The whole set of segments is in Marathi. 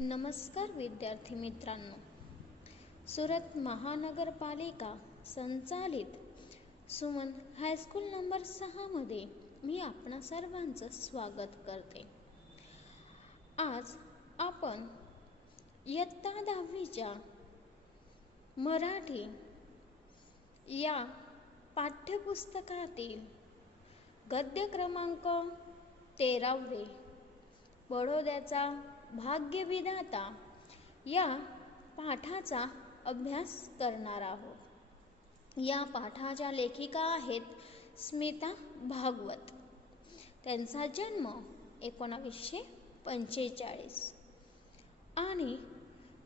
नमस्कार विद्यार्थी मित्रांनो. सुरत महानगरपालिका संचालित सुमन हायस्कूल नंबर 6 मध्ये मी आपणा सर्वांचं स्वागत करते. आज आपण इयत्ता 10वीच्या मराठी या पाठ्यपुस्तकातील गद्य क्रमांक 13 बडोद्याचा भाग्यविधाता या पाठाचा अभ्यास करणार आहोत. या पाठाच्या लेखिका आहेत स्मिता भागवत. त्यांचा जन्म 1945 आणि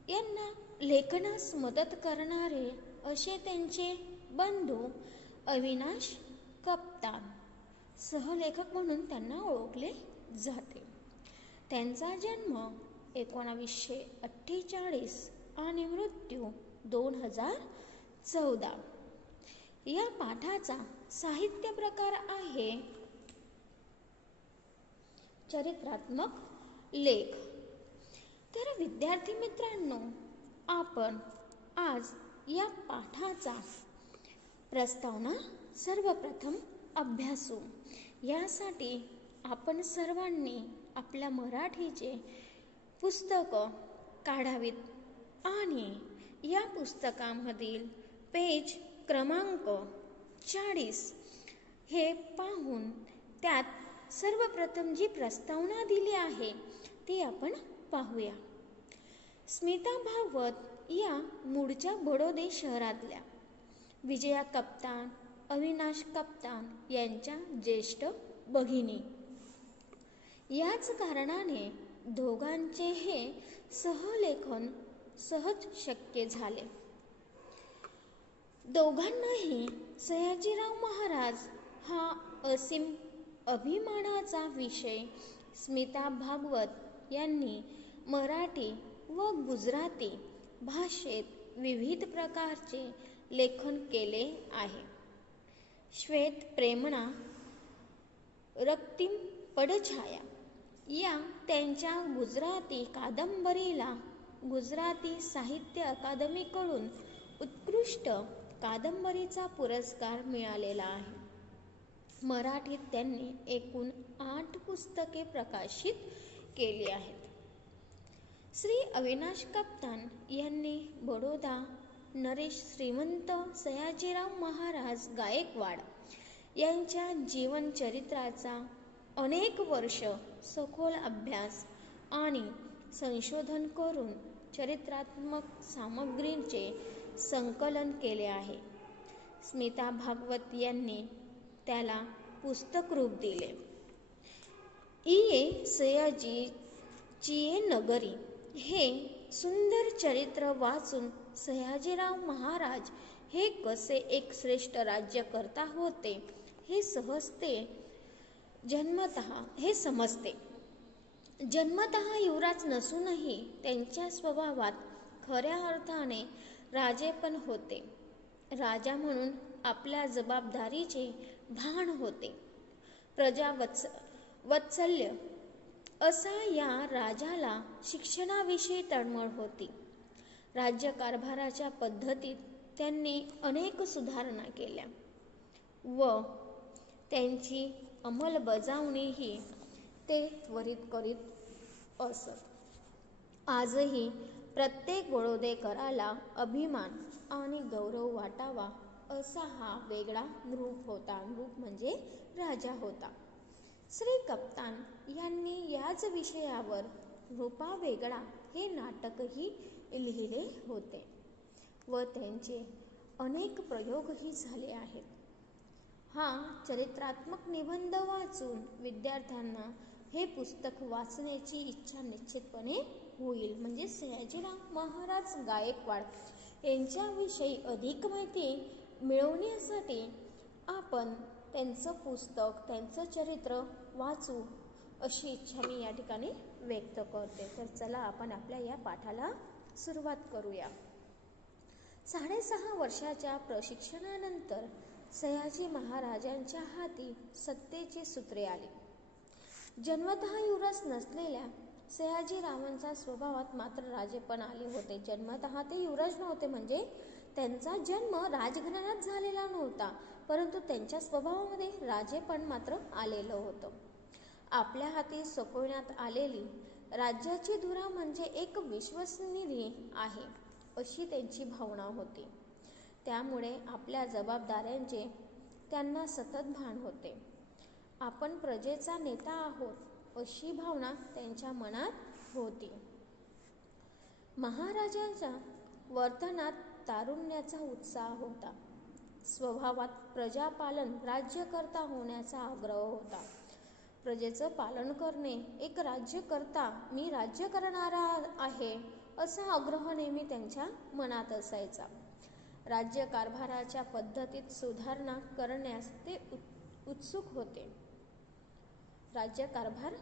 यांना लेखनास मदत करणारे असे त्यांचे बंधू अविनाश कप्तान, सहलेखक म्हणून त्यांना ओळखले जाते. त्यांचा जन्म 1948 आणि मृत्यू 2014. या पाठाचा साहित्य प्रकार आहे चरित्रात्मक लेख. तर विद्यार्थी मित्रांनो, आपण आज या पाठाचा प्रस्तावना सर्वप्रथम अभ्यासू. यासाठी आपण सर्वांनी आपल्या मराठीचे पुस्तकं काढावीत आणि या पुस्तकामधील पेज क्रमांक 40 हे पाहून त्यात सर्वप्रथम जी प्रस्तावना दिली आहे ती आपण पाहूया. स्मिता भागवत या मूळच्या बडोदे शहरातल्या विजया कप्तान, अविनाश कप्तान यांच्या ज्येष्ठ भगिनी. याच कारणाने दोघांचे हे सहलेखन सहज शक्य झाले. दोघांनाही सयाजीराव महाराज हा असीम अभिमानाचा विषय. स्मिता भागवत यांनी मराठी व गुजराती भाषेत विविध प्रकारचे लेखन केले आहे. श्वेत प्रेमणा, रक्तिम पडछाया या त्यांच्या गुजराती कादंबरीला गुजराती साहित्य अकादमीकडून उत्कृष्ट कादंबरीचा पुरस्कार मिळालेला आहे. मराठीत त्यांनी एकूण 8 पुस्तके प्रकाशित केली आहेत. श्री अविनाश कप्तान यांनी बडोदा नरेश श्रीमंत सयाजीराव महाराज गायकवाड यांच्या जीवनचरित्राचा अनेक वर्ष सखोल अभ्यास आणि संशोधन करून चरित्रात्मक सामग्रीचे संकलन केले आहे. स्मिता भागवत यांनी त्याला पुस्तक रूप दिले. इये सयाजीची नगरी हे सुंदर चरित्र वाचून सयाजीराव महाराज हे कसे एक श्रेष्ठ राज्यकर्ता होते हे समजते. जन्मतः युवराज नसूनही त्यांच्या स्वभावात खऱ्या अर्थाने राजेपण होते. राजा म्हणून आपल्या जबाबदारीचे भान होते. प्रजावत्सल्य असा या राजाला शिक्षणाविषयी तळमळ होती. राज्यकारभाराच्या पद्धतीत त्यांनी अनेक सुधारणा केल्या व त्यांची अंमलबजावणीही ते त्वरित करीत असत. आजही प्रत्येक बडोदेकराला अभिमान आणि गौरव वाटावा असा हा वेगळा नृप म्हणजे राजा होता. श्री कप्तान यांनी याच विषयावर नृपा वेगळा हे नाटकही लिहिले होते व त्यांचे अनेक प्रयोगही झाले आहेत. हा चरित्रात्मक निबंध वाचून विद्यार्थ्यांना हे पुस्तक वाचण्याची इच्छा निश्चितपणे होईल. म्हणजे सयाजीराव महाराज गायकवाड यांच्याविषयी अधिक माहिती मिळवण्यासाठी आपण त्यांचं पुस्तक, त्यांचं चरित्र वाचू अशी इच्छा मी या ठिकाणी व्यक्त करते. तर चला आपण आपल्या या पाठाला सुरुवात करूया. 6.5 वर्षाच्या प्रशिक्षणानंतर सयाजी महाराजांच्या हाती सत्तेची सूत्रे आली. जन्मतः युवराज नसलेल्या सयाजीरावांचा स्वभावात मात्र राजेपण आले होते. जन्मतः ते युवराज नव्हते, म्हणजे त्यांचा जन्म राजघराण्यात झालेला नव्हता, परंतु त्यांच्या स्वभावामध्ये राजेपण मात्र आलेलं होतं. आपल्या हाती सोपविण्यात आलेली राज्याची धुरा म्हणजे एक विश्वसनिधी आहे अशी त्यांची भावना होती. त्यामुळे आपल्या जबाबदाऱ्यांचे त्यांना सतत भान होते. आपण प्रजेचा नेता आहोत अशी भावना त्यांच्या मनात होती. महाराजांच्या वर्तनात तारुण्याचा उत्साह होता. स्वभावात प्रजापालन राज्यकर्ता होण्याचा आग्रह होता. प्रजेचं पालन करणे, एक राज्यकर्ता, मी राज्य करणारा आहे असा आग्रह नेहमी त्यांच्या मनात असायचा. राज्यकारभाराच्या पद्धतीत सुधारणा करण्यास ते उत्सुक होते. राज्यकारभार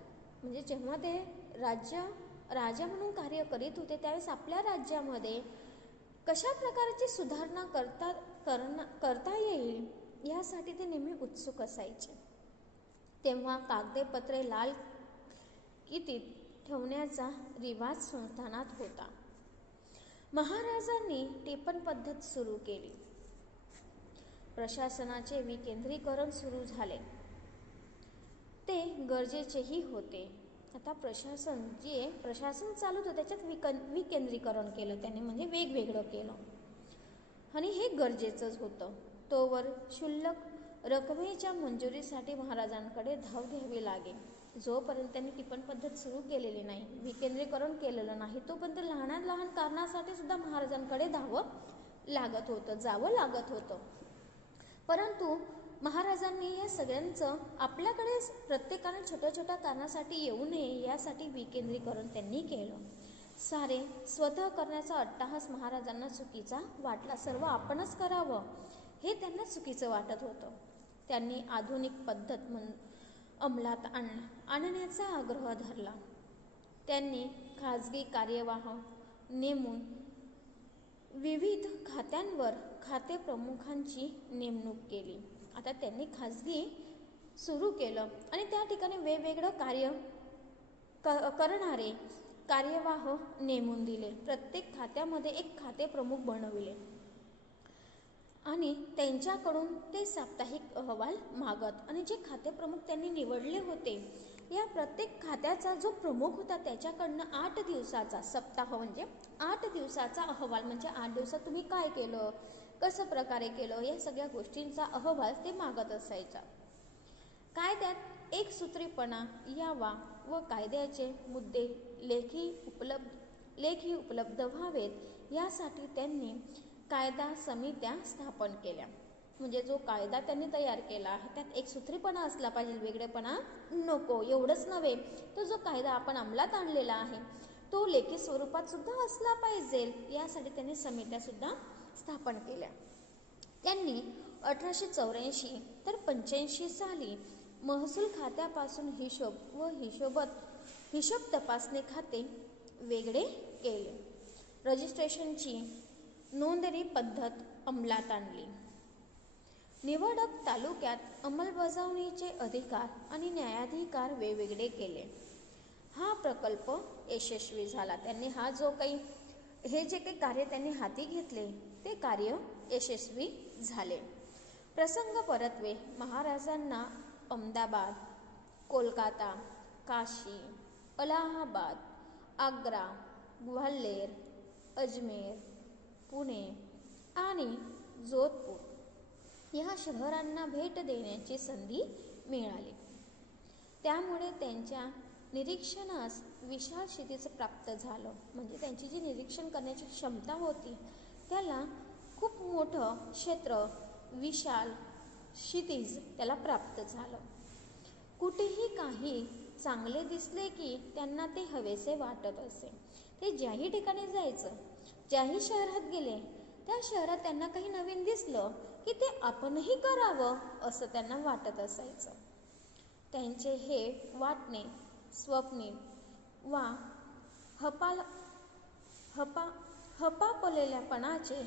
म्हणजे जेव्हा ते राजा म्हणून कार्य करीत होते त्यावेळेस आपल्या राज्यामध्ये कशा प्रकारची सुधारणा करता येईल यासाठी ते नेहमी उत्सुक असायचे. तेव्हा कागदपत्रे लाल कितीत ठेवण्याचा रिवाज संस्थानात होता. महाराजांनी टिपण पद्धत सुरू केली. प्रशासनाचे विकेंद्रीकरण सुरू झाले. ते गरजेचेही होते. आता प्रशासन चालू होतं त्याच्यात विकेंद्रीकरण केलं त्याने, म्हणजे वेगवेगळं केलं आणि हे गरजेचंच होतं. तोवर क्षुल्लक रकमेच्या मंजुरीसाठी महाराजांकडे धाव घ्यावी लागे. जोपर्यंत त्यांनी टिपण पद्धत सुरू केलेली नाही, विकेंद्रीकरण केलेलं नाही, तोपर्यंत लहान लहान कारणासाठी सुद्धा महाराजांकडे जावं लागत होतं. परंतु महाराजांनी या सगळ्यांचं आपल्याकडे प्रत्येकाने छोट्या छोट्या कारणासाठी येऊ नये यासाठी विकेंद्रीकरण त्यांनी केलं. सारे स्वतः करण्याचा अट्टाहास महाराजांना चुकीचा वाटला. सर्व आपणच करावं हे त्यांना चुकीचं वाटत होतं. त्यांनी आधुनिक पद्धत अंमलात आणण्याचा आग्रह धरला. त्यांनी खाजगी कार्यवाह नेमून विविध खात्यांवर खाते प्रमुखांची नेमणूक केली. आता त्यांनी खाजगी सुरू केलं आणि त्या ठिकाणी वेगवेगळं कार्य करणारे कार्यवाह नेमून दिले. प्रत्येक खात्यामध्ये एक खाते प्रमुख बनविले आणि त्यांच्याकडून ते साप्ताहिक अहवाल मागत. आणि जे खाते प्रमुख त्यांनी निवडले होते या प्रत्येक खात्याचा जो प्रमुख होता त्याच्याकडनं 8 दिवसाचा सप्ताह म्हणजे 8 दिवसाचा अहवाल, म्हणजे 8 दिवसात तुम्ही काय केलं, कसं प्रकारे केलं, या सगळ्या गोष्टींचा अहवाल ते मागत असायचा. कायद्यात एकसूत्रीपणा यावा व कायद्याचे मुद्दे लेखी उपलब्ध व्हावेत यासाठी त्यांनी कायदा समित्या स्थापन केल्या. म्हणजे जो कायदा त्यांनी तयार केला आहे त्यात एकसूत्रीपणा असला पाहिजे, वेगळेपणा नको. एवढंच नव्हे, तो जो कायदा आपण अंमलात आणलेला आहे तो लेखी स्वरूपात सुद्धा असला पाहिजे यासाठी त्यांनी समित्या सुद्धा स्थापन केल्या. त्यांनी 1884 तर 85 साली महसूल खात्यापासून हिशोब व हिशोब तपासणी खाते वेगळे केले. रजिस्ट्रेशनची नोंदणी पद्धत अंमलात आणली. निवडक तालुक्यात अंमलबजावणीचे अधिकार आणि न्यायाधिकार वेगवेगळे केले. हा प्रकल्प यशस्वी झाला. त्यांनी हे जे काही कार्य त्यांनी हाती घेतले ते कार्य यशस्वी झाले. प्रसंग परत्वे महाराजांना अहमदाबाद, कोलकाता, काशी, अलाहाबाद, आग्रा, ग्वाल्हेर, अजमेर, पुणे आणि जोधपूर या शहरांना भेट देण्याची संधी मिळाली. त्यामुळे त्यांच्या निरीक्षणास विशाल क्षितिज प्राप्त झालं. म्हणजे त्यांची जी निरीक्षण करण्याची क्षमता होती त्याला खूप मोठं क्षेत्र, विशाल क्षितिज त्याला प्राप्त झालं. कुठेही काही चांगले दिसले की त्यांना ते हवेसे वाटत असे. ते ज्याही ठिकाणी जायचं, ज्याही शहरात गेले त्या शहरात त्यांना काही नवीन दिसलं की ते आपणही करावं असं त्यांना वाटत असायचं. त्यांचे हे वाटणे स्वप्नील वा हपापलेल्यापणाचे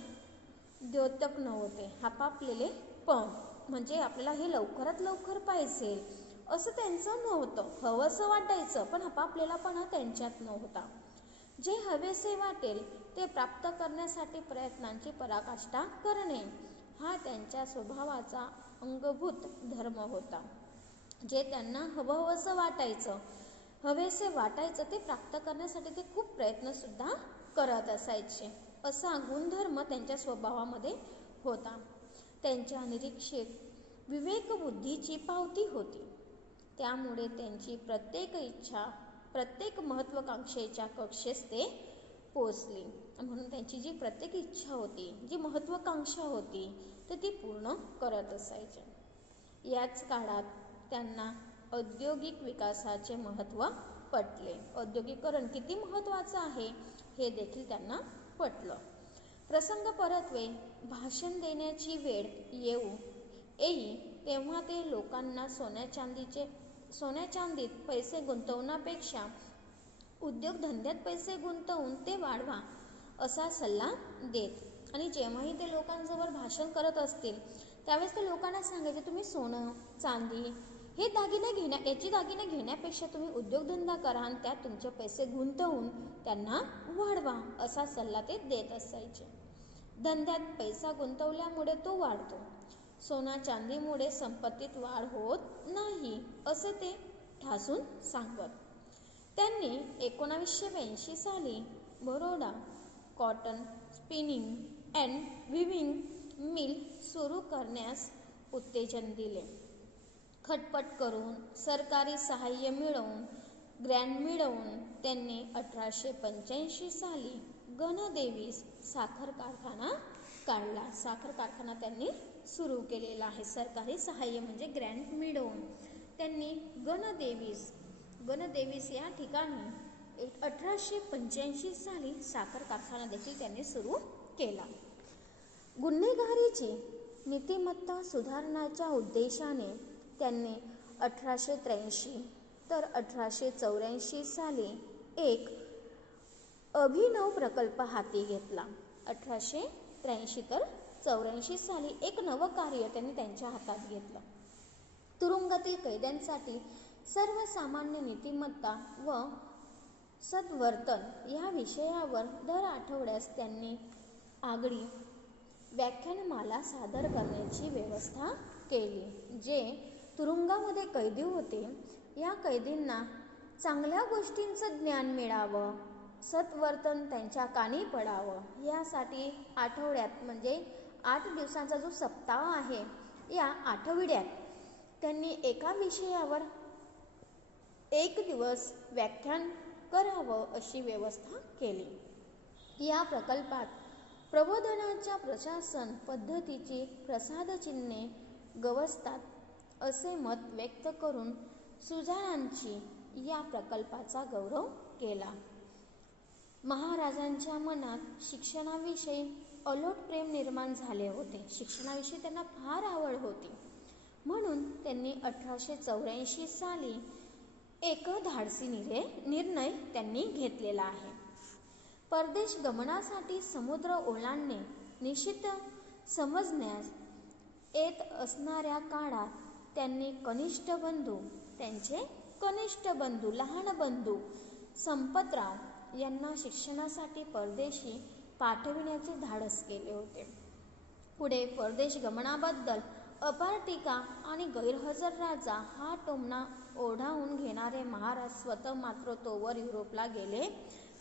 द्योतक नव्हते. हपापलेले पण म्हणजे आपल्याला हे लवकरात लवकर पाहिजे, असं त्यांचं नव्हतं. हवंसं वाटायचं पण आपापलेलापणा त्यांच्यात नव्हता. जे हवेसे वाटेल ते प्राप्त करण्यासाठी प्रयत्नांची पराकाष्ठा करणे हा त्यांच्या स्वभावाचा अंगभूत धर्म होता. जे त्यांना हवंसं वाटायचं, हवेसे वाटायचं ते प्राप्त करण्यासाठी ते खूप प्रयत्नसुद्धा करत असायचे. असा गुणधर्म त्यांच्या स्वभावामध्ये होता. त्यांच्या निरीक्षेत विवेकबुद्धीची पावती होती. त्यामुळे त्यांची प्रत्येक इच्छा, प्रत्येक महत्त्वाकांक्षेच्या कक्षेस ते पोचली. म्हणून त्यांची जी प्रत्येक इच्छा होती, जी महत्त्वाकांक्षा होती, तर ती पूर्ण करत असायचे. याच काळात त्यांना औद्योगिक विकासाचे महत्त्व पटले. औद्योगिकरण किती महत्त्वाचं आहे हे देखील त्यांना पटलं. प्रसंग परत्वे भाषण देण्याची वेळ येई तेव्हा ते लोकांना सोन्या चांदीत पैसे गुंतवण्यापेक्षा उद्योगधंद्यात पैसे गुंतवून ते वाढवा असा सल्ला देत. आणि जेव्हाही ते लोकांजवळ भाषण करत असतील त्यावेळेस ते लोकांना सांगायचे, तुम्ही सोनं चांदी याची दागिने घेण्यापेक्षा तुम्ही उद्योगधंदा करा आणि त्यात तुमचे पैसे गुंतवून त्यांना वाढवा असा सल्ला ते देत असायचे. धंद्यात पैसा गुंतवल्यामुळे तो वाढतो, सोना चांदीमुळे संपत्तीत वाढ होत नाही असे ते ठासून सांगत. त्यांनी 1982 साली Baroda cotton spinning and viewing mill सुरू करण्यास उत्तेजन दिले. खटपट करून सरकारी सहाय्य मिळवून ग्रँट मिळवून त्यांनी 1885 साली गणदेवीस साखर कारखाना काढला. साखर कारखाना त्यांनी सुरू केलेला आहे. सरकारी सहाय्य म्हणजे ग्रँट मिळवून त्यांनी गणदेवीस या ठिकाणी 1885 साली साखर कारखाना देखील त्यांनी सुरू केला. गुन्हेगारीची नीतिमत्ता सुधारण्याच्या उद्देशाने त्यांनी 1883 तर 1884 साली एक अभिनव प्रकल्प हाती घेतला. 1883 तर 84 साली एक नवं कार्य त्यांनी त्यांच्या हातात घेतलं. तुरुंगातील कैद्यांसाठी सर्वसामान्य नीतिमत्ता व सद्वर्तन या विषयावर दर आठवड्यास त्यांनी आगळी व्याख्यानमाला सादर करण्याची व्यवस्था केली. जे तुरुंगामध्ये कैदी होते या कैदींना चांगल्या गोष्टींचं ज्ञान मिळावं, सत्वर्तन त्यांच्या कानी पडावं यासाठी आठवड्यात म्हणजे 8 दिवसांचा जो सप्ताह आहे या आठवड्यात त्यांनी एका विषयावर 1 दिवस व्याख्यान करावं अशी व्यवस्था केली. या प्रकल्पात प्रबोधनाच्या प्रशासन पद्धतीची प्रसादचिन्हे गवसतात असे मत व्यक्त करून सुजाणांची या प्रकल्पाचा गौरव केला. महाराजांच्या मनात शिक्षणाविषयी अलोट प्रेम निर्माण झाले होते. शिक्षणाविषयी त्यांना फार आवड होती. म्हणून त्यांनी 1884 साली एक धाडसी निर्णय त्यांनी घेतलेला आहे. परदेश गमनासाठी समुद्र ओलांडणे निषिद्ध समजण्यास येत असणाऱ्या काळात त्यांनी त्यांचे कनिष्ठ बंधू लहान बंधू संपतराव यांना शिक्षणासाठी परदेशी पाठविण्याचे धाडस केले होते. पुढे परदेश गमनाबद्दल अपार टीका आणि गैरहजर राजा हा टोमणा ओढावून घेणारे महाराज स्वतः मात्र तोवर युरोपला गेले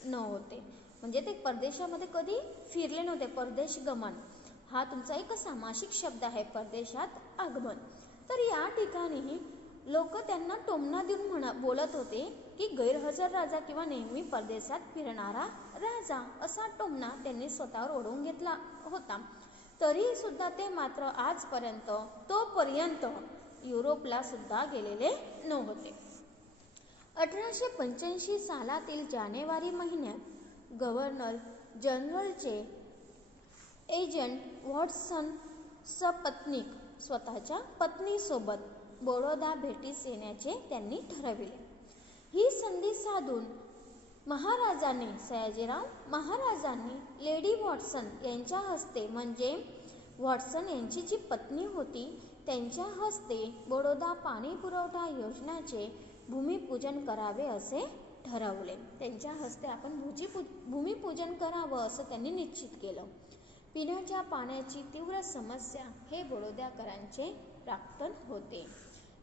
नव्हते. म्हणजे ते परदेशामध्ये कधी फिरले नव्हते. परदेश गमन हा तुमचा एक सामासिक शब्द आहे, परदेशात आगमन. तर या ठिकाणी लोक त्यांना टोमणा देऊन बोलत होते की गैरहजर राजा किंवा नेहमी परदेशात फिरणारा राजा असा टोमणा त्यांनी स्वतःवर ओढवून घेतला होता. तरी सुद्धा ते मात्र आजपर्यंत तोपर्यंत युरोपला सुद्धा गेलेले नव्हते. 1885 सालातील जानेवारी महिन्यात गव्हर्नर जनरलचे एजंट वॉटसन सपत्नीक स्वतःच्या पत्नीसोबत बडोदा भेटीस येण्याचे त्यांनी ठरविले. ही संधी साधून सयाजीराव महाराजांनी लेडी वॉटसन यांच्या हस्ते म्हणजे वॉटसन यांची जी पत्नी होती त्यांच्या हस्ते बडोदा पाणी पुरवठा योजनेचे भूमिपूजन करावे असे ठरवले. त्यांच्या हस्ते आपण भूमिपूजन करावं असं त्यांनी निश्चित केलं. पिण्याच्या पाण्याची तीव्र समस्या हे बडोद्याकरांचे प्राक्तन होते.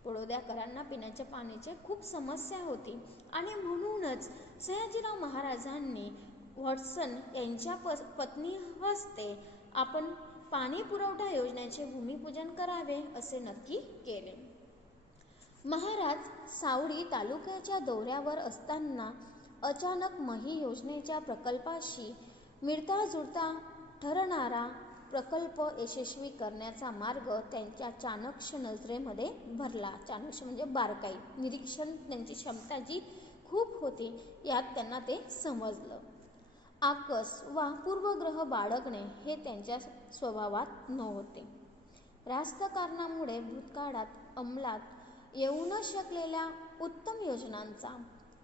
बडोद्याकरांना पिण्याच्या पाण्याची खूप समस्या होती आणि म्हणूनच सयाजीराव महाराजांनी वॉटसन यांच्या पत्नी हस्ते आपण पाणी पुरवठा योजनेचे भूमिपूजन करावे असे नक्की केले. महाराज सावडी तालुक्याच्या दौऱ्यावर असताना अचानक मही योजनेच्या प्रकल्पाशी मिळता जुळता ठरणारा प्रकल्प यशस्वी करण्याचा मार्ग त्यांच्या चाणक्य नजरेमध्ये भरला. चाणक्य म्हणजे बारकाई, निरीक्षण त्यांची क्षमता जी खूप होती यात त्यांना ते समजलं. आकस वा पूर्वग्रह बाळगणे हे त्यांच्या स्वभावात नव्हते. रास्त कारणामुळे भूतकाळात अंमलात येऊ न शकलेल्या उत्तम योजनांचा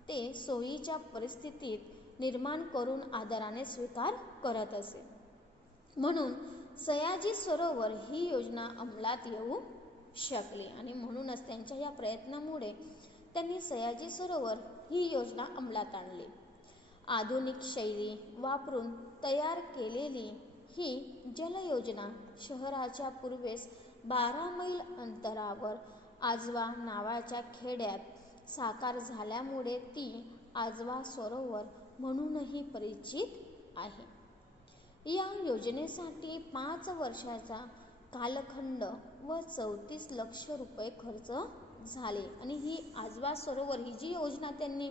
ते सोयीच्या परिस्थितीत निर्माण करून आदराने स्वीकार करत असे. म्हणून सयाजी सरोवर ही योजना अंमलात येऊ शकली आणि म्हणूनच त्यांच्या या प्रयत्नामुळे त्यांनी सयाजी सरोवर ही योजना अंमलात आणली. आधुनिक शैली वापरून तयार केलेली ही जलयोजना शहराच्या पूर्वेस 12 मैल अंतरावर आजवा नावाच्या खेड्यात साकार झाल्यामुळे ती आजवा सरोवर म्हणूनही परिचित आहे. या योजनेसाठी 5 वर्षाचा कालखंड व 34 लाख रुपये खर्च झाले आणि ही आजवा सरोवर ही जी योजना त्यांनी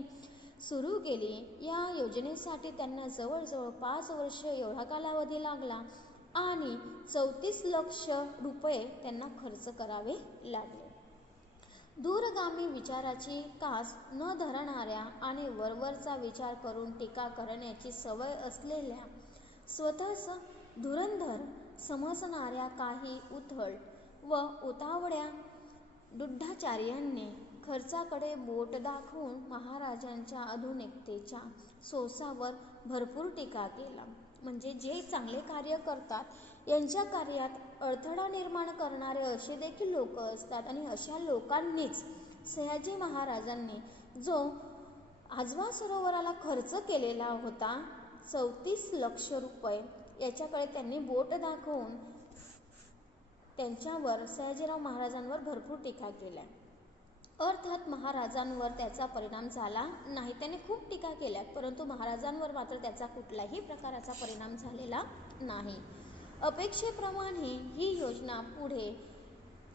सुरू केली या योजनेसाठी त्यांना जवळजवळ 5 वर्ष एवढा कालावधी लागला आणि 34 लाख रुपये त्यांना खर्च करावे लागले. दूरगामी विचाराची कास न धरणाऱ्या आणि वरवरचा विचार करून टीका करण्याची सवय असलेल्या स्वतःच धुरंधर समजणाऱ्या काही उथळ व उतावळ्या गूढाचार्यांनी खर्चाकडे बोट दाखवून महाराजांच्या आधुनिकतेच्या सोसावर भरपूर टीका केला. म्हणजे जे चांगले कार्य करतात यांच्या कार्यात अडथळा निर्माण करणारे असे देखील लोक असतात आणि अशा लोकांनीच सयाजी महाराजांनी जो आजवा सरोवराला खर्च केलेला होता 34 लाख रुपये याच्याकडे त्यांनी बोट दाखवून त्यांच्यावर सयाजीराव महाराजांवर भरपूर टीका केल्या. अर्थात महाराजांवर त्याचा परिणाम झाला नाही. त्याने खूप टीका केल्या परंतु महाराजांवर मात्र त्याचा कुठल्याही प्रकारचा परिणाम झालेला नाही. अपेक्षेप्रमाणे ही योजना पुढे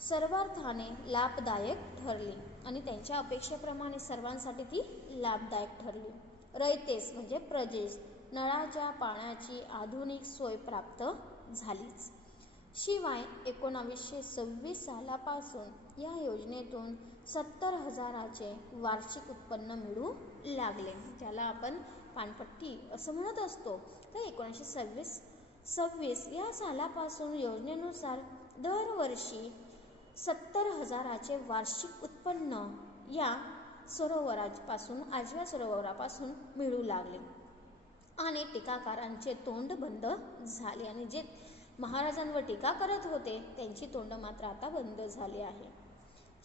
सर्वार्थाने लाभदायक ठरली आणि त्यांच्या अपेक्षेप्रमाणे सर्वांसाठी ती लाभदायक ठरली. रयतेस म्हणजे प्रजेस नळाच्या पाण्याची आधुनिक सोय प्राप्त झालीच. शिवाय 1926 सालापासून या योजनेतून 70,000चे वार्षिक उत्पन्न मिळू लागले, ज्याला आपण पानपट्टी असं म्हणत असतो. तर 1926 या सालापासून योजनेनुसार दरवर्षी 70,000चे वार्षिक उत्पन्न या सरोवरापासून आजव्या सरोवरापासून मिळू लागले आणि टीकाकारांचे तोंड बंद झाले आणि जे महाराजांवर टीका करत होते त्यांची तोंड मात्र आता बंद झाली आहे.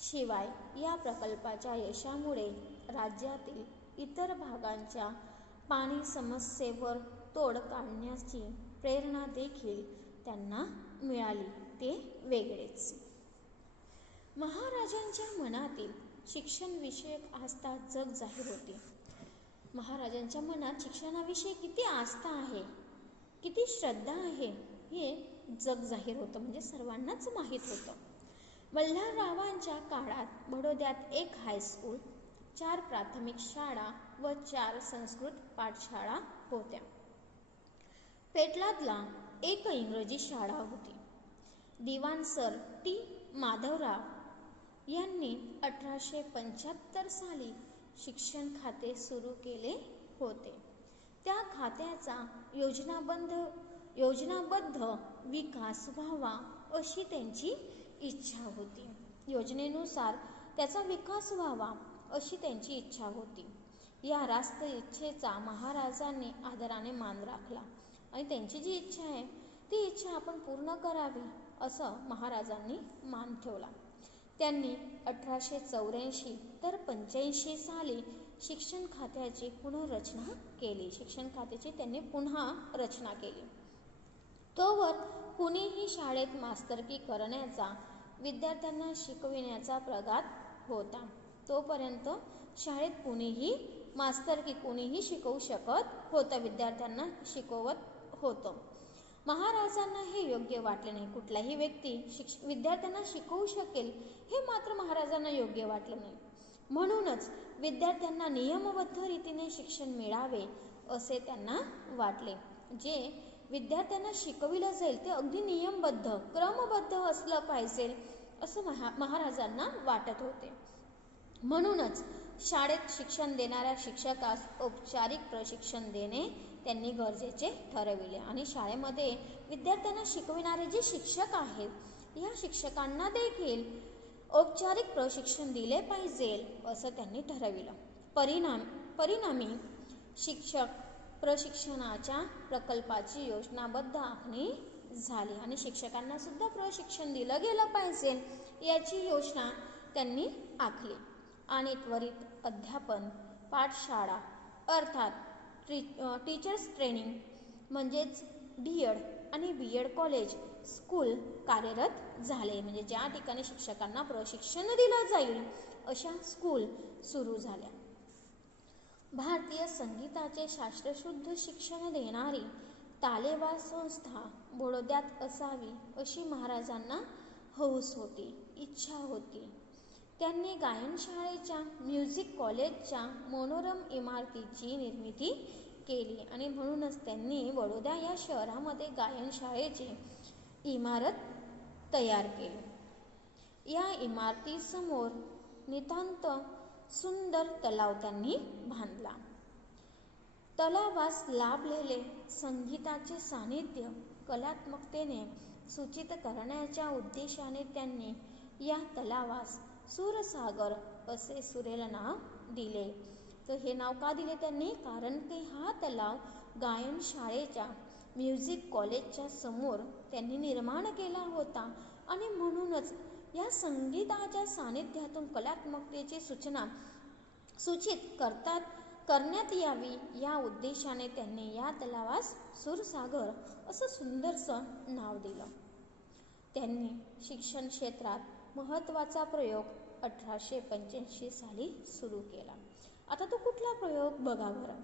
शिवाय या प्रकल्पाच्या यशामुळे राज्यातील इतर भागांच्या पाणी समस्येवर तोड काढण्याची प्रेरणा देखील त्यांना मिळाली. ते वेगळेच. महाराजांच्या मनातील शिक्षणविषयक आस्था जग जाहीर होती. महाराजांच्या मनात शिक्षणाविषयी किती आस्था आहे, किती श्रद्धा आहे हे जग जाहीर होतं, म्हणजे सर्वांनाच माहीत होतं. मल्हाररावांच्या काळात बडोद्यात 1 हायस्कूल, 4 प्राथमिक शाळा व 4 संस्कृत पाठशाळा होत्या. पेटलादला 1 इंग्रजी शाळा होती. दिवाण सर टी माधवराव यांनी 1875 साली शिक्षण खाते सुरू केले होते. त्या खात्याचा योजनाबद्ध विकास व्हावा अशी त्यांची इच्छा होती. योजनेनुसार त्याचा विकास व्हावा अशी त्यांची इच्छा होती. या रास्त इच्छेचा महाराजांनी आदराने मान राखला आणि त्यांची जी इच्छा आहे ती इच्छा आपण पूर्ण करावी असं महाराजांनी मान ठेवला. त्यांनी 1884 तर 85 साली शिक्षण खात्याची पुनर्रचना केली. शिक्षण खात्याची त्यांनी पुन्हा रचना केली. तोवर कुणीही शाळेत मास्तरकी करण्याचा, विद्यार्थ्यांना शिकविण्याचा प्रघात होता. तोपर्यंत शाळेत कुणीही शिकवू शकत होतं, विद्यार्थ्यांना शिकवत होतं. महाराजांना हे योग्य वाटले नाही. कुठलाही व्यक्ती विद्यार्थ्यांना शिकवू शकेल हे मात्र महाराजांना योग्य वाटलं नाही. म्हणूनच विद्यार्थ्यांना नियमबद्ध रीतीने शिक्षण मिळावे असे त्यांना वाटले. जे विद्यार्थ्यांना शिकविलं जाईल ते अगदी नियमबद्ध, क्रमबद्ध असलं पाहिजे असं महाराजांना वाटत होते. म्हणूनच शाळेत शिक्षण देणाऱ्या शिक्षकास औपचारिक प्रशिक्षण देणे त्यांनी गरजेचे ठरविले आणि शाळेमध्ये विद्यार्थ्यांना शिकविणारे जे शिक्षक आहेत या शिक्षकांना देखील औपचारिक प्रशिक्षण दिले पाहिजे असं त्यांनी ठरविलं. परिणामी शिक्षक प्रशिक्षणाच्या प्रकल्पाची योजनाबद्ध आखणी झाली आणि शिक्षकांना सुद्धा प्रशिक्षण दिलं गेलं पाहिजे याची योजना त्यांनी आखली. आणि त्वरित अध्यापन पाठशाळा अर्थात टीचर्स ट्रेनिंग म्हणजेच DED आणि BEd कॉलेज स्कूल कार्यरत झाले. म्हणजे ज्या ठिकाणी शिक्षकांना प्रशिक्षण दिलं जाईल अशा स्कूल सुरू झाल्या. भारतीय संगीताचे शास्त्रशुद्ध शिक्षण देणारी तालेवार संस्था बडोद्यात असावी अशी महाराजांना हौस होती, इच्छा होती. त्यांनी गायनशाळेच्या, म्युझिक कॉलेजच्या मनोरम इमारतीची निर्मिती केली आणि म्हणूनच त्यांनी बडोदा या शहरामध्ये गायनशाळेची इमारत तयार केली. या इमारतीसमोर नितांत सुंदर तलाव त्यांनी बांधला. तलावास लाभलेले संगीताचे सानिध्य कलात्मकतेने सूचित करण्याच्या उद्देशाने त्यांनी या तलावास सूरसागर असे सुरेल नाव दिले. तर हे नाव का दिले त्यांनी? कारण की हा तलाव गायनशाळेच्या, म्युझिक कॉलेजच्या समोर त्यांनी निर्माण केला होता आणि म्हणूनच या संगीताच्या सानिध्यातून कलात्मकतेची सूचना सूचित करण्यात यावी या उद्देशाने त्यांनी या तलावास सूरसागर असं सुंदरसं नाव दिलं. त्यांनी शिक्षण क्षेत्रात महत्त्वाचा प्रयोग 1885 साली सुरू केला. आता तो कुठला प्रयोग बघा बरं.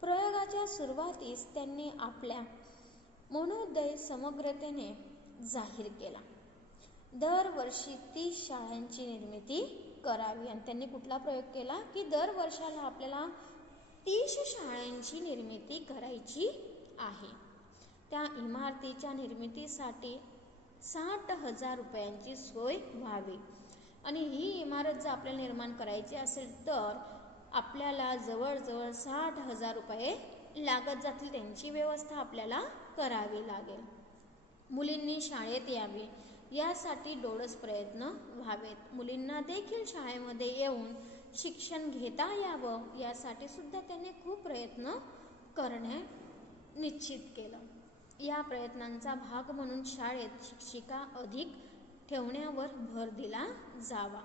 प्रयोगाच्या सुरुवातीस त्यांनी आपल्या मनोदय समग्रतेने जाहीर केला. दरवर्षी 30 शाळांची निर्मिती करावी आणि त्यांनी कुठला प्रयोग केला की दर वर्षाला आपल्याला 30 शाळांची निर्मिती करायची आहे. त्या इमारतीच्या निर्मितीसाठी 60,000 रुपयांची सोय व्हावी आणि ही इमारत जर आपल्याला निर्माण करायची असेल तर आपल्याला जवळजवळ 60,000 रुपये लागत जातील. त्यांची व्यवस्था आपल्याला करावी लागेल. मुलींनी शाळेत यावे यासाठी डोळस प्रयत्न व्हावेत. मुलींना देखील शाळेमध्ये येऊन शिक्षण घेता यावं यासाठी सुद्धा त्यांनी खूप प्रयत्न करणे निश्चित केलं. या प्रयत्नांचा भाग म्हणून शाळेत शिक्षिका अधिक ठेवण्यावर भर दिला जावा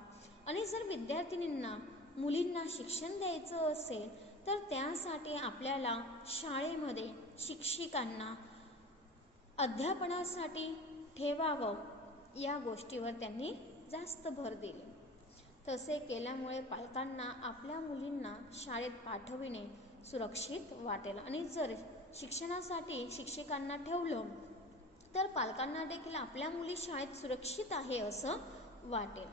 आणि जर विद्यार्थिनींना, मुलींना शिक्षण द्यायचं असेल तर त्यासाठी आपल्याला शाळेमध्ये शिक्षिकांना अध्यापनासाठी ठेवावं या गोष्टीवर त्यांनी जास्त भर दिले. तसे केल्यामुळे पालकांना आपल्या मुलींना शाळेत पाठविणे सुरक्षित वाटेल आणि जर शिक्षणासाठी शिक्षिकांना ठेवलं तर पालकांना देखील आपल्या मुली शाळेत सुरक्षित आहे असं वाटेल.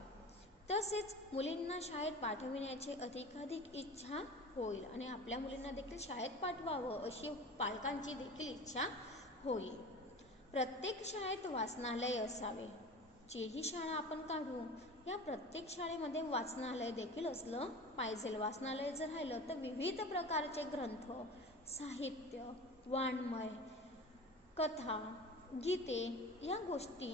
तसेच मुलींना शाळेत पाठविण्याची अधिकाधिक इच्छा होईल आणि आपल्या मुलींना देखील शाळेत पाठवावं अशी पालकांची देखील इच्छा होईल. प्रत्येक शाळेत वाचनालय असावे. जेही शाळा आपण काढू या प्रत्येक शाळेमध्ये वाचनालय देखील असलं पाहिजे. वाचनालय जर राहिलं तर विविध प्रकारचे ग्रंथ, साहित्य, वाङ्मय, कथा, गीते या गोष्टी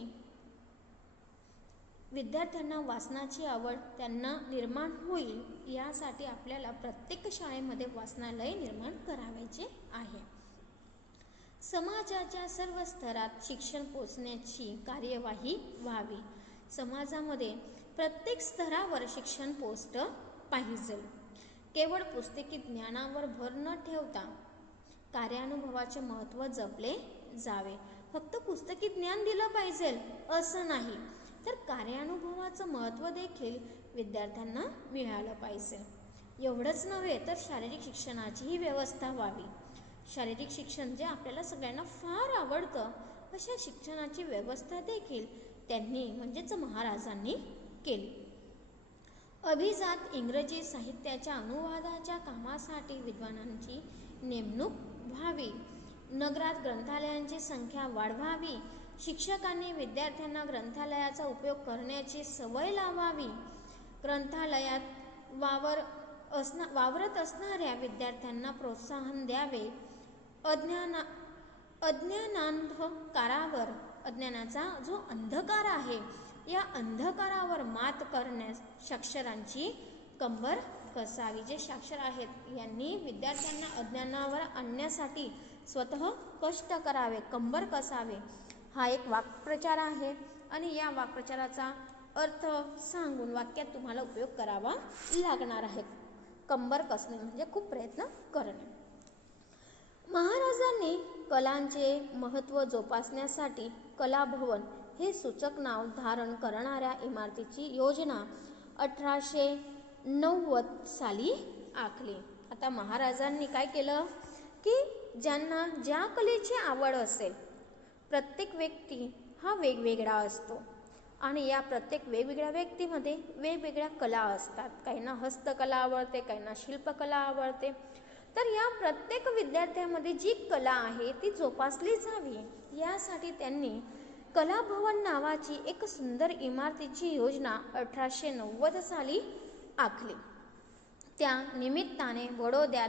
विद्यार्थ्यांना वाचनाची आवड त्यांना निर्माण होईल यासाठी आपल्याला प्रत्येक शाळेमध्ये वाचनालय निर्माण करायचे आहे. समाजाच्या सर्व स्तरात शिक्षण पोचण्याची कार्यवाही व्हावी. समाजामध्ये प्रत्येक स्तरावर शिक्षण पोचलं पाहिजे. केवळ पुस्तकी ज्ञानावर भर न ठेवता कार्यानुभवाचे महत्त्व जपले जावे. फक्त पुस्तकी ज्ञान दिलं पाहिजे असं नाही, तर कार्यानुभवाचं महत्त्व देखील विद्यार्थ्यांना मिळालं पाहिजे. एवढंच नव्हे तर शारीरिक शिक्षणाचीही व्यवस्था व्हावी. शारीरिक शिक्षण जे आपल्याला सगळ्यांना फार आवडतं, अशा शिक्षणाची व्यवस्था देखील त्यांनी म्हणजेच महाराजांनी केली. अभिजात इंग्रजी साहित्याच्या अनुवादाच्या कामासाठी विद्वानांची नेमणूक व्हावी. नगरात ग्रंथालयांची संख्या वाढवावी. शिक्षकांनी विद्यार्थ्यांना ग्रंथालयाचा उपयोग करण्याची सवय लावावी. ग्रंथालयात वावरत असणाऱ्या विद्यार्थ्यांना प्रोत्साहन द्यावे. अज्ञानाचा जो अंधकार आहे, या अंधकारावर मात करण्यास साक्षरांची कंबर कसावी. जे साक्षर आहेत यांनी विद्यार्थ्यांना अज्ञानावर आणण्यासाठी स्वतः कष्ट करावे, कंबर कसावे. हा एक वाक्प्रचार आहे आणि या वाक्प्रचाराचा अर्थ सांगून वाक्यात तुम्हाला उपयोग करावा लागणार आहे. कंबर कसणे म्हणजे खूप प्रयत्न करणे. महाराजांनी कलांचे महत्त्व जोपासण्यासाठी कलाभवन हे सूचक नाव धारण करणाऱ्या इमारतीची योजना 1890 साली आखली. आता महाराजांनी काय केलं की ज्यांना ज्या कलेची आवड असेल, प्रत्येक व्यक्ती हा वेगवेगळा असतो आणि या प्रत्येक वेगवेगळ्या व्यक्तीमध्ये वेगवेगळ्या कला असतात. काहींना हस्तकला आवडते, काहींना शिल्पकला आवडते. तर या प्रत्येक विद्यार्थ्यामध्ये जी कला आहे ती जोपासली जावी, यासाठी त्यांनी कलाभवन नावाची एक सुंदर इमारतीची योजना 1890 साली आखली. त्या निमित्ताने बडोद्यात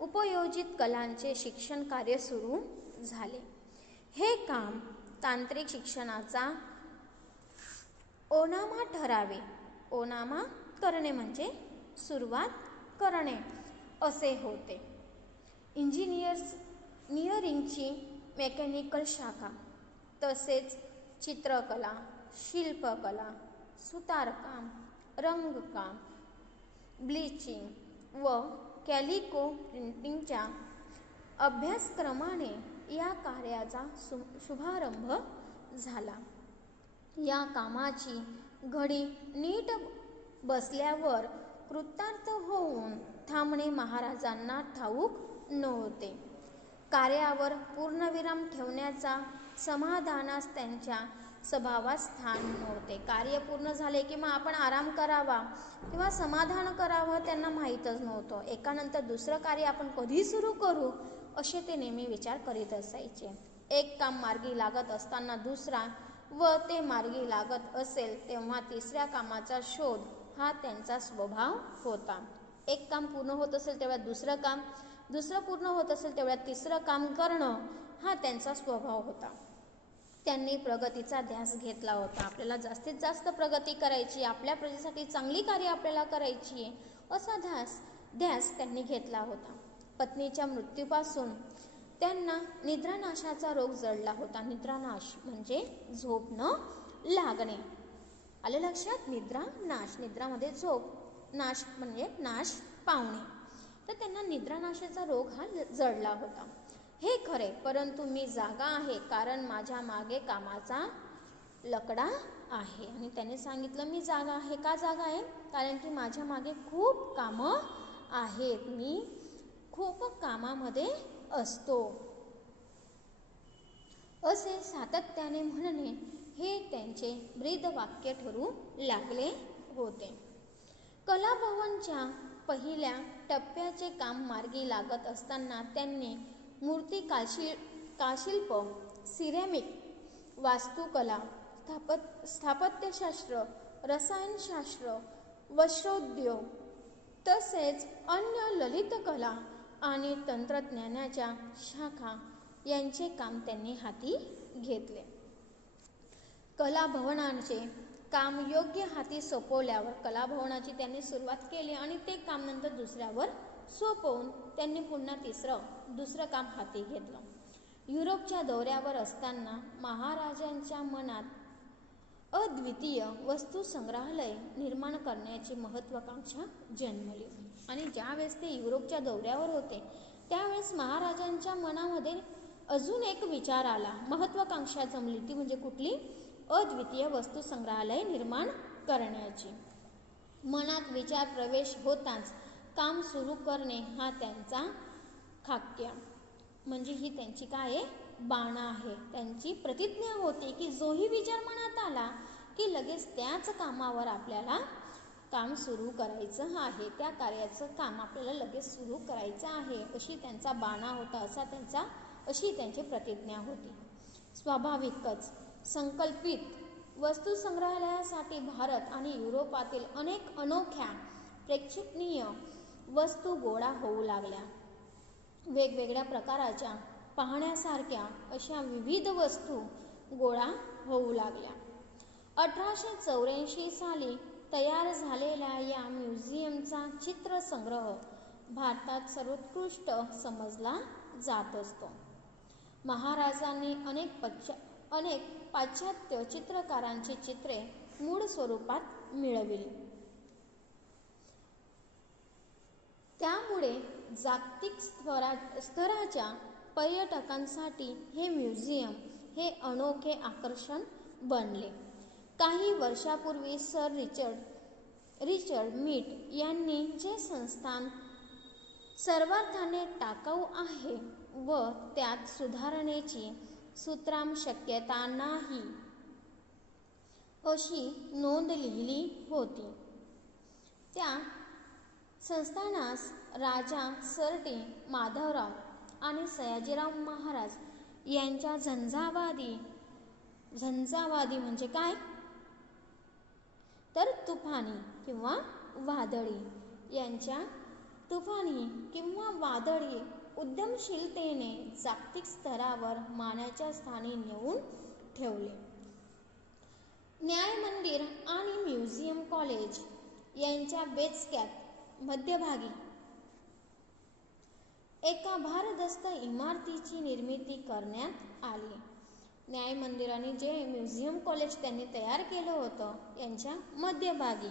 उपयोजित कलांचे शिक्षण कार्य सुरू झाले. हे काम तांत्रिक शिक्षणाचा ओनामा ठरावे. ओनामा करणे म्हणजे सुरुवात करणे असे होते. इंजिनिअरिंगची मेकॅनिकल शाखा, तसेच चित्रकला, शिल्पकला, सुतारकाम, रंगकाम, ब्लिचिंग व कॅलिको प्रिंटिंगच्या अभ्यासक्रमाने या कार्याचा शुभारंभ झाला. या कामाची घडी नीट बसल्यावर कृतार्थ होऊन थांबणे महाराजांना ठाऊक नव्हते. कार्यावर पूर्णविराम ठेवण्याचा समाधानास त्यांच्या स्वभावात स्थान नव्हते. कार्य पूर्ण झाले की मग आपण आराम करावा किंवा समाधान करावं त्यांना माहीतच नव्हतं. एकानंतर दुसरं कार्य आपण कधी सुरू करू असे ते नेहमी विचार करीत असायचे. एक काम मार्गी लागत असताना दुसरा व ते मार्गी लागत असेल तेव्हा तिसऱ्या कामाचा शोध हा त्यांचा स्वभाव होता. एक काम पूर्ण होत असेल तेव्हा दुसरं पूर्ण होत असेल तेवढ्या तिसरं काम करणं हा त्यांचा स्वभाव होता. त्यांनी प्रगतीचा ध्यास घेतला होता. आपल्याला जास्तीत जास्त प्रगती करायची, आपल्या प्रजेसाठी चांगली कार्य आपल्याला करायची आहे, असा ध्यास त्यांनी घेतला होता. पत्नीच्या मृत्यूपासून त्यांना निद्रानाशाचा रोग जडला होता. निद्रानाश म्हणजे झोप न लागणे. आले लक्षात? निद्रानाश, निद्रामध्ये झोप, नाश म्हणजे नाश पावणे. तर त्यांना निद्रानाशाचा रोग हा जडला होता. हे खरे, परंतु मी जागा आहे कारण माझ्या मागे कामाचा लकडा आहे. आणि त्याने सांगितलं मी जागा आहे. का जागा आहे? कारण की माझ्या मागे खूप कामं आहेत, मी खूप कामामध्ये असतो, असे सातत्याने म्हणणे हे त्यांचे ब्रीद वाक्य ठरू लागले होते. कलाभवनच्या पहिल्या टप्प्याचे काम मार्गी लागत असताना त्यांनी मूर्ती काशिल्प, सिरेमिक, वास्तुकला, स्थापत्यशास्त्र, रसायनशास्त्र, वस्त्रोद्योग तसेच अन्य ललित कला आणि तंत्रज्ञानाच्या शाखा यांचे काम त्यांनी हाती घेतले. कलाभवनाचे काम योग्य हाती सोपवल्यावर कलाभवनाची त्यांनी सुरुवात केली आणि ते काम नंतर दुसऱ्यावर सोपवून त्यांनी पुन्हा दुसरं काम हाती घेतलं. युरोपच्या दौऱ्यावर असताना महाराजांच्या मनात अद्वितीय वस्तू संग्रहालय निर्माण करण्याची महत्त्वाकांक्षा जन्मली. आणि ज्यावेळेस ते युरोपच्या दौऱ्यावर होते त्यावेळेस महाराजांच्या मनामध्ये अजून एक विचार आला, महत्त्वाकांक्षा जमली. ती म्हणजे कुठली? अद्वितीय वस्तू संग्रहालय निर्माण करण्याची. मनात विचार प्रवेश होताच काम सुरू करणे हा त्यांचा खाक्य, म्हणजे ही त्यांची काय आहे? बाणा आहे. त्यांची प्रतिज्ञा होती की जोही विचार मनात आला की लगेच त्याच कामावर आपल्याला काम सुरू करायचं आहे, त्या कार्याचं काम आपल्याला लगेच सुरू करायचं आहे, अशी त्यांचा बाणा होता, अशी त्यांची प्रतिज्ञा होती. स्वाभाविकच संकल्पित वस्तू संग्रहालयासाठी भारत आणि युरोपातील अनेक अनोख्या प्रेक्षणीय वस्तू गोळा होऊ लागल्या. वेगवेगळ्या प्रकारच्या पाहण्यासारख्या अशा विविध वस्तू गोळा होऊ लागल्या. 1884 साली तयार झालेल्या या म्युझियमचा चित्रसंग्रह भारतात सर्वोत्कृष्ट समजला जात असतो. महाराजांनी अनेक पाश्चात्य चित्रकारांची चित्रे मूळ स्वरूपात मिळविली. त्यामुळे जागतिक स्तराच्या पर्यटकांसाठी हे म्युझियम हे अनोखे आकर्षण बनले. काही वर्षापूर्वी सर रिचर्ड मीट यांनी जे संस्थान सर्वार्थाने टाकाऊ आहे व त्यात सुधारणेची सुतराम शक्यता नाही अशी नोंद लिहिली होती, त्या संस्थानास राजा सर टी माधवराव आणि सयाजीराव महाराज यांच्या झंझावादी म्हणजे काय तर तुफानी किंवा वादळी यांच्या तुफानी किंवा वादळी उद्यमशीलतेने जागतिक स्तरावर मानाच्या स्थानी नेऊन ठेवले. न्याय मंदिर आणि म्युझियम कॉलेज यांच्या बेचक्यात मध्यभागी एका भारदस्त इमारतीची निर्मिती करण्यात आली. न्याय मंदिर आणि जे म्युझियम कॉलेज त्यांनी तयार केलं होतं यांच्या मध्यभागी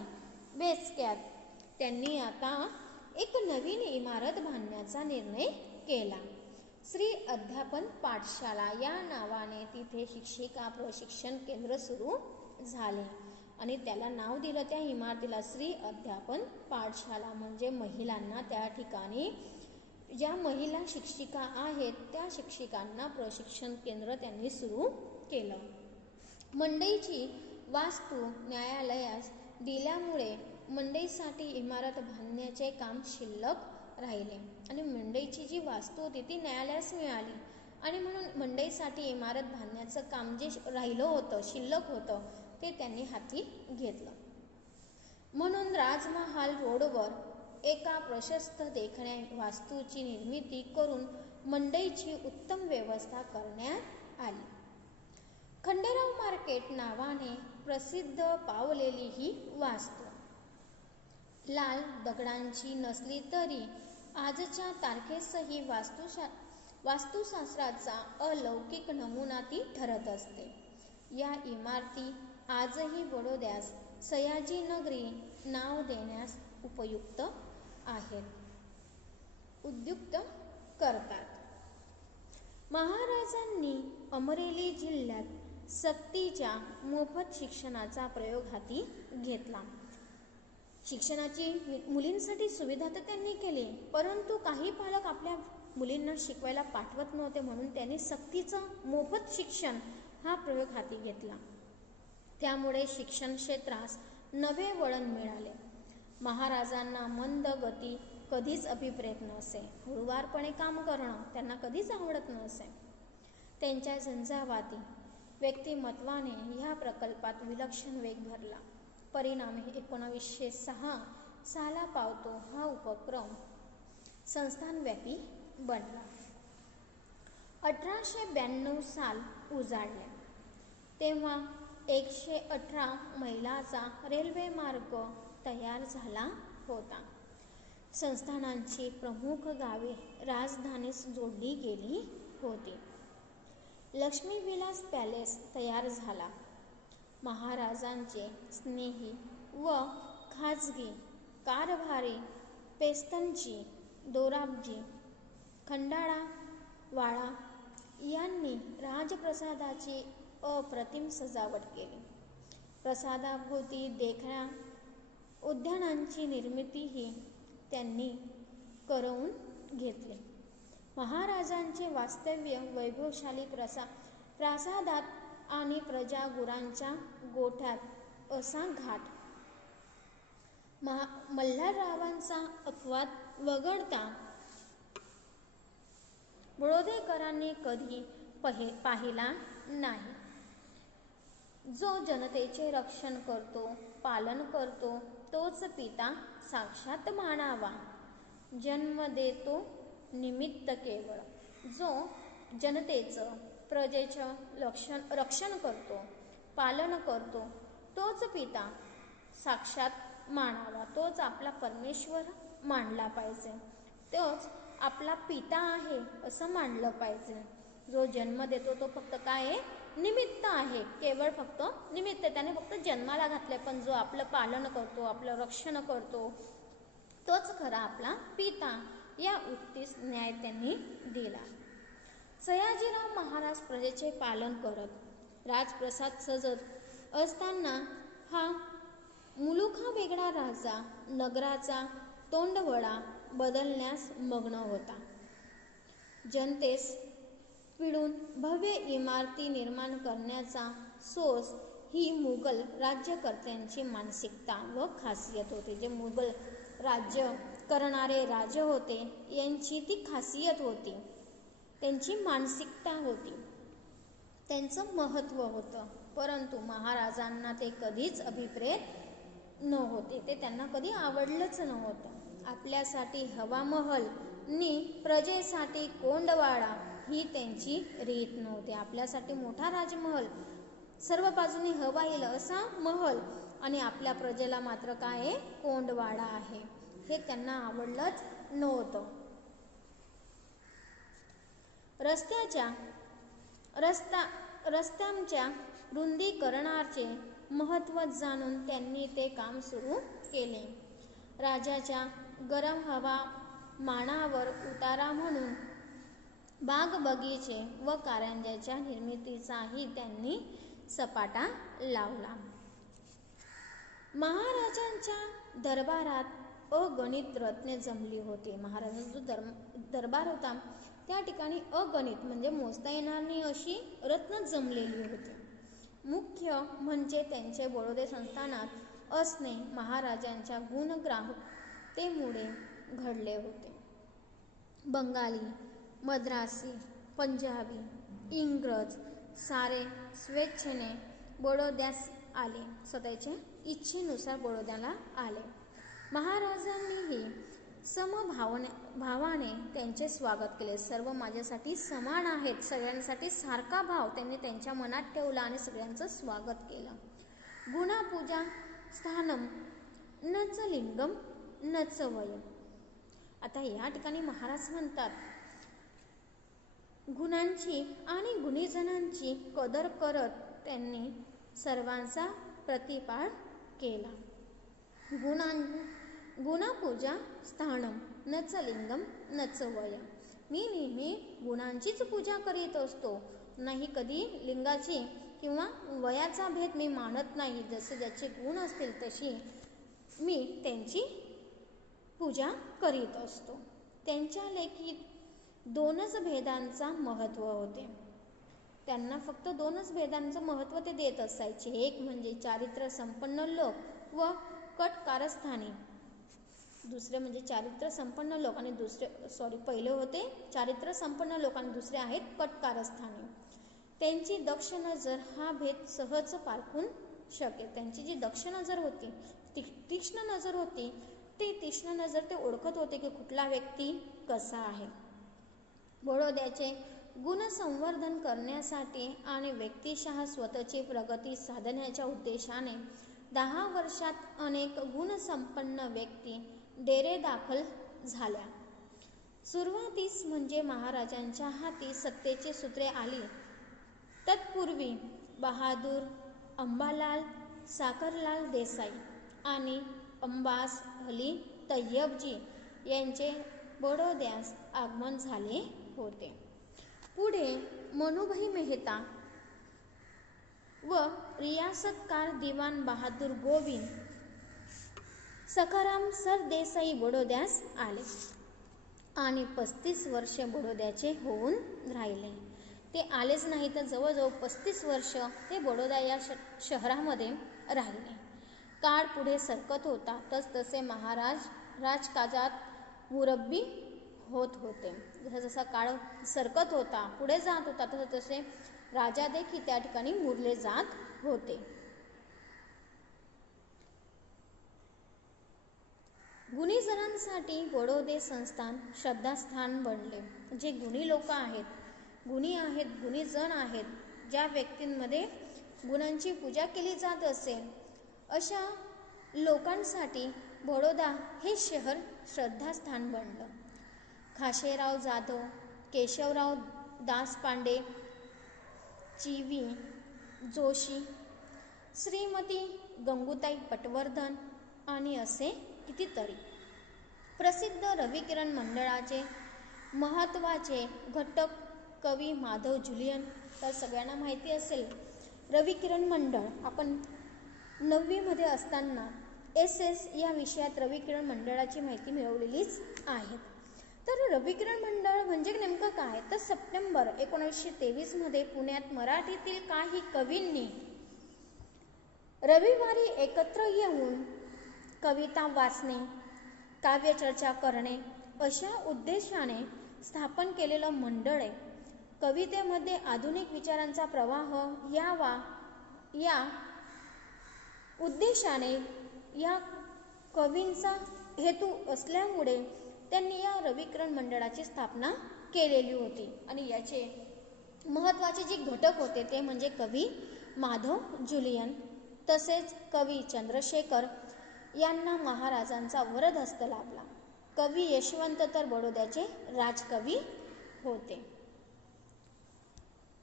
बेचक्यात त्यांनी आता एक नवीन इमारत बांधण्याचा निर्णय केला. श्री अध्यापन पाठशाला या नावाने तिथे शिक्षिका प्रशिक्षण केंद्र सुरू झाले आणि त्याला नाव दिलं त्या इमारतीला श्री अध्यापन पाठशाला. म्हणजे महिलांना त्या ठिकाणी ज्या महिला शिक्षिका आहेत त्या शिक्षिकांना प्रशिक्षण केंद्र त्यांनी सुरू केलं. मंडईची वास्तू न्यायालयास दिल्यामुळे मंडईसाठी इमारत बांधण्याचे काम शिल्लक राहिले आणि मंडईची जी वास्तू होती ती न्यायालयास मिळाली आणि म्हणून मंडईसाठी इमारत बांधण्याचं काम जे राहिलं होतं, शिल्लक होतं, ते त्यांनी हाती घेतलं. म्हणून राजमहाल रोडवर एका प्रशस्त देखण्या वास्तूची निर्मिती करून मंडईची उत्तम व्यवस्था करण्यात आली. खंडेराव मार्केट नावाने प्रसिद्ध पावलेली ही वास्तू लाल दगडांची नसली तरी आजच्या तारखेसही वास्तुशास्त्राचा अलौकिक नमुना ती ठरत असते. या इमारती आजही बडोद्यास सयाजी नगरी नाव देण्यास उद्युक्त करतात. महाराजांनी अमरेली जिल्ह्यात सक्तीच्या मोफत शिक्षणाचा प्रयोग हाती घेतला. शिक्षणाची मुलींसाठी सुविधा तर त्यांनी केली, परंतु काही पालक आपल्या मुलींना शिकवायला पाठवत नव्हते, म्हणून त्यांनी सक्तीचं मोफत शिक्षण हा प्रयोग हाती घेतला. त्यामुळे शिक्षण क्षेत्रास नवे वळण मिळाले. महाराजांना मंद गती कधीच अभिप्रेत नसे, हळुवारपणे काम करणं त्यांना कधीच आवडत नसे. त्यांच्या झंझावाती व्यक्तिमत्वाने ह्या प्रकल्पात विलक्षण वेग भरला. परिणामी 1906 साला पावतो हा उपक्रम संस्थानव्यापी बनला. 1892 साल उजाडले तेव्हा 118 मैलाचा रेल्वे मार्ग तयार झाला होता. संस्थानांची प्रमुख गावे राजधानीस जोडली गेली होती. लक्ष्मीविलास पॅलेस तयार झाला. महाराजांचे स्नेही व खाजगी कारभारी पेस्तनजी, दोराबजी, खंडाळा वाळा यांनी राजप्रसादाची अप्रतिम सजावट केली. प्रसादाभोवती देखण्या उद्यानांची निर्मितीही त्यांनी करवून घेतली. महाराजांचे वास्तव्य वैभवशाली प्रासादात आणि प्रजा गुरांच्या गोठ्यात असा घाट. मल्हाररावांचा अपवाद वगळता बडोदेकरांनी कधी पाहिला नाही. जो जनतेचे रक्षण करतो, पालन करतो, तोच पिता साक्षात मानावा. जन्म देतो निमित्त केवळ. जो जनतेचं, प्रजेचं रक्षण करतो, पालन करतो, तोच पिता साक्षात मानावा. तोच आपला परमेश्वर मानला पाहिजे. तोच आपला पिता आहे असं मानलं पाहिजे. जो जन्म देतो तो फक्त काय आहे? निमित्त आहे. केवळ फक्त निमित्त. त्याने फक्त जन्माला घातले. पण जो आपलं पालन करतो, आपलं रक्षण करतो, तोच खरा आपला पिता. या उक्तीस न्याय त्यांनी दिला. सयाजीराव महाराज प्रजेचे पालन करत राजप्रसाद सजत असताना हा मुलुखा वेगळा राजा नगराचा तोंडवळा बदलण्यास मग्न होता. जनतेस पिळून भव्य इमारती निर्माण करण्याचा सोस ही मुघल राज्यकर्त्यांची मानसिकता व खासियत होती. जे मुघल राज्य करणारे राजे होते यांची ती खासियत होती, त्यांची मानसिकता होती, त्यांचं महत्त्व होतं. परंतु महाराजांना ते कधीच अभिप्रेत नव्हते. ते त्यांना कधी आवडलंच नव्हतं. आपल्यासाठी हवा महल नि प्रजेसाठी कोंडवाडा ही त्यांची रीत नव्हती. आपल्यासाठी मोठा राजमहल, सर्व बाजूने हवा येईल असा महल, आणि आपल्या प्रजेला मात्र काय आहे? कोंडवाडा आहे. हे त्यांना आवडलंच नव्हतं. रस्त्यांच्या रुंदीकरणाचे महत्त्व जाणून त्यांनी ते काम सुरू केले. राजाच्या गरम हवामानावर उतारा म्हणून बाग बगीचे व कारंज्याच्या निर्मितीचाही त्यांनी सपाटा लावला. महाराजांच्या दरबारात अगणित रत्ने जमली होती. महाराजांचा जो दरबार होता त्या ठिकाणी अगणित म्हणजे मोजता येणार नाही अशी रत्न जमलेली होती. मुख्य म्हणजे त्यांचे बडोदे संस्थानात असणे महाराजांच्या गुणग्राह्यतेमुळे घडले होते. बंगाली, मद्रासी, पंजाबी, इंग्रज सारे स्वेच्छेने बडोद्यास आले. स्वतःच्या इच्छेनुसार बडोद्याला आले. महाराजांनीही समभावाने त्यांचे स्वागत केले. सर्व माझ्यासाठी समान आहेत, सगळ्यांसाठी सारखा भाव त्यांनी त्यांच्या मनात ठेवला आणि सगळ्यांचं स्वागत केलं. गुणापूजा स्थानम नच लिंगम नच वयम. आता या ठिकाणी महाराज म्हणतात गुणांची आणि गुणीजनांची कदर करत त्यांनी सर्वांचा प्रतिपाळ केला. गुणापूजा स्थानम नच लिंगम नच वयम. मी नेहमी गुणांचीच पूजा करीत असतो, नाही कधी लिंगाची किंवा वयाचा भेद मी मानत नाही. जसे ज्याचे गुण असतील तशी मी त्यांची पूजा करीत असतो. त्यांच्या लेखी दोनच भेदांचा महत्त्व होते. त्यांना फक्त दोनच भेदांचं महत्त्व ते देत असायचे. एक म्हणजे चारित्र्य संपन्न लोक व कट कारस्थानी. दुसरे म्हणजे चारित्र्य संपन्न लोक आणि पहिले होते चारित्र्य संपन्न लोक आणि दुसरे आहेत कट कारस्थानी. त्यांची दक्ष नजर हा भेद सहज पारखून शके. त्यांची जी दक्ष नजर होती, तीक्ष्ण नजर होती, ती तीक्ष्ण नजर ते ओळखत होते की कुठला व्यक्ती कसा आहे. बडोद्याचे गुणसंवर्धन करण्यासाठी आणि व्यक्तिशः स्वतःची प्रगती साधण्याच्या उद्देशाने 10 वर्षात अनेक गुणसंपन्न व्यक्ती डेरे दाखल झाल्या. सुरुवातीस म्हणजे महाराजांच्या हाती सत्तेची सूत्रे आली तत्पूर्वी बहादूर अंबालाल साखरलाल देसाई आणि अंबास अली तय्यबजी यांचे बडोद्यास आगमन झाले होते. पुढे मनुभाई मेहता व रियासतकार दिवाण बहादूर गोविंद सखाराम सरदेसाई बडोद्यास आले आणि 35 वर्षे बडोद्याचे होऊन राहिले. ते आलेच नाही तर जवळजवळ 35 वर्ष ते बडोदा या शहरामध्ये राहिले. काळ पुढे सरकत होता तसतसे महाराज राजकाजात मुरब्बी होत होते. जसा काळ सरकत होता, पुढे जात होता, तसे राजा देखील त्या ठिकाणी मुरले जात होते. गुणीजनांसाठी बडोदे संस्थान श्रद्धास्थान बनले. जे गुणी लोक आहेत, गुणीजन आहेत, ज्या व्यक्तींमध्ये गुणांची पूजा केली जात असेल, अशा लोकांसाठी बडोदा हे शहर श्रद्धास्थान बनलं. खाशेराव जाधव, केशवराव दासपांडे, ची.व्ही. जोशी, श्रीमती गंगूताई पटवर्धन आणि असे कितीतरी प्रसिद्ध रविकिरण मंडळाचे महत्त्वाचे घटक कवी माधव जुलियन. तर सगळ्यांना माहिती असेल रविकिरण मंडळ, आपण 9वीमध्ये असताना SS या विषयात रविकिरण मंडळाची माहिती मिळवलेलीच आहे. तर रविकिरण मंडळ म्हणजे नेमकं काय, तर सप्टेंबर 1923मध्ये पुण्यात मराठीतील काही कवींनी रविवारी एकत्र येऊन कविता वाचणे, काव्यचर्चा करणे अशा उद्देशाने स्थापन केलेलं मंडळ आहे. कवितेमध्ये आधुनिक विचारांचा प्रवाह यावा या उद्देशाने या कवींचा हेतू असल्यामुळे त्यांनी या रविकिरण मंडळाची स्थापना केलेली होती. आणि याचे महत्त्वाचे जे घटक होते ते म्हणजे कवी माधव जुलियन, तसेच कवी चंद्रशेखर यांना महाराजांचा वरदहस्त लाभला. कवी यशवंत तर बडोद्याचे राजकवी होते.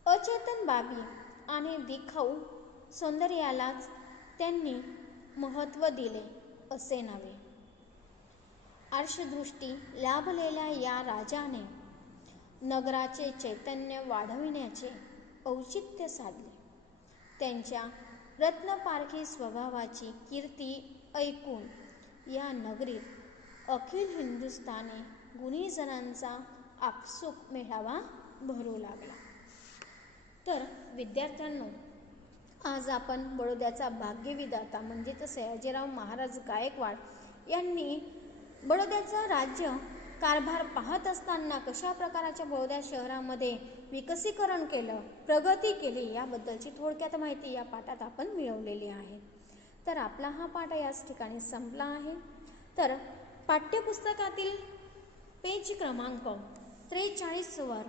अचेतन बाबी आणि दिखाऊ सौंदर्यालाच त्यांनी महत्त्व दिले असे नव्हे. आर्षदृष्टी लाभलेल्या या राजाने नगराचे चैतन्य वाढविण्याचे औचित्य साधले. त्यांच्या रत्नपारखी स्वभावाची कीर्ती ऐकून या नगरीत अखिल हिंदुस्थानी गुणीजनांचा आपसूक मेळावा भरू लागला. तर विद्यार्थ्यांनो, आज आपण बडोद्याचा भाग्यविधाता म्हणजेच सयाजीराव महाराज गायकवाड यांनी बडोद्याचा राज्य कारभार पाहत असताना कशा प्रकारच्या बडोदा शहरामध्ये विकसीकरण केलं, प्रगती केली याबद्दलची थोडक्यात माहिती या पाठात आपण मिळवलेली आहे. तर आपला हा पाठ याच ठिकाणी संपला आहे. तर पाठ्यपुस्तकातील पेज क्रमांक 43 वर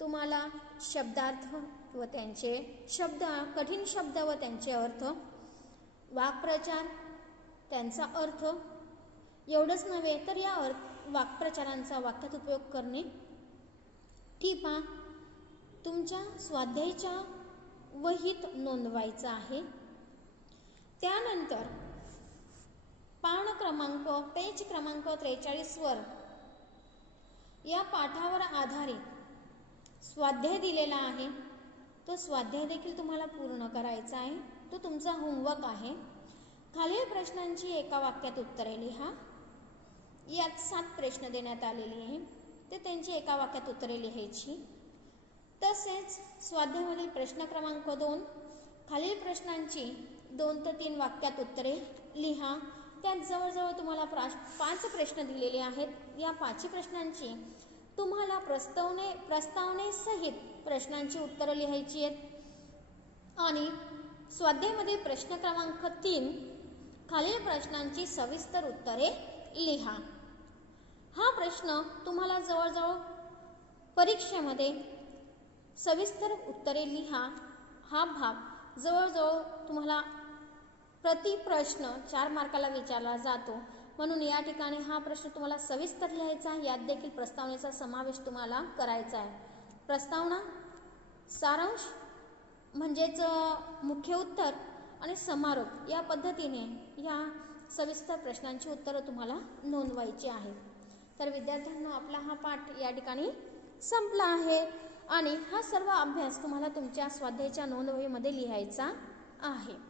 तुम्हाला शब्दार्थ व त्यांचे कठीण शब्द व त्यांचे अर्थ, वाक्प्रचार, त्यांचा अर्थ एवढंच नव्हे तर या वाक्प्रचारांचा वाक्यात उपयोग करणे, टिपा तुमच्या स्वाध्यायाच्या वहीत नोंदवायचा आहे. त्यानंतर पेज क्रमांक 43 वर या पाठावर आधारित स्वाध्याय दिलेला आहे. तो स्वाध्याय देखील तुम्हाला पूर्ण करायचा आहे. तो तुमचा होमवर्क आहे. खालील प्रश्नांची एका वाक्यात उत्तरे लिहा. यात 7 प्रश्न देण्यात आलेले आहे, ते त्यांची एका वाक्यात उत्तरे लिहायची. तसेच स्वाध्यायामधील प्रश्न क्रमांक 2, खालील प्रश्नांची 2 ते 3 वाक्यात उत्तरे लिहा. त्यात जवळजवळ तुम्हाला 5 प्रश्न दिलेले आहेत. या 5 प्रश्नांची तुम्हाला प्रस्तावनेसहित प्रश्नांची उत्तरं लिहायची आहेत. आणि स्वाध्यायामध्ये प्रश्न क्रमांक 3, खालील प्रश्नांची सविस्तर उत्तरे लिहा. हा प्रश्न तुम्हाला जवळजवळ परीक्षेमध्ये सविस्तर उत्तरे लिहा हा भाग जवळजवळ तुम्हाला प्रति प्रश्न 4 मार्काला विचारला जातो. म्हणून या ठिकाणी हा प्रश्न तुम्हाला सविस्तर लिहायचा. यात देखील प्रस्तावनेचा समावेश तुम्हाला करायचा आहे. प्रस्तावना, सारांश म्हणजेच मुख्य उत्तर आणि समारोप या पद्धतीने या सविस्तर प्रश्नांची उत्तरं तुम्हाला नोंदवायची आहेत. तर विद्यार्थ्यांनो, आपला हा पाठ या ठिकाणी संपला आहे आणि हा सर्व अभ्यास तुम्हाला तुमच्या स्वाध्यायाच्या नोंदवहीमध्ये लिहायचा आहे.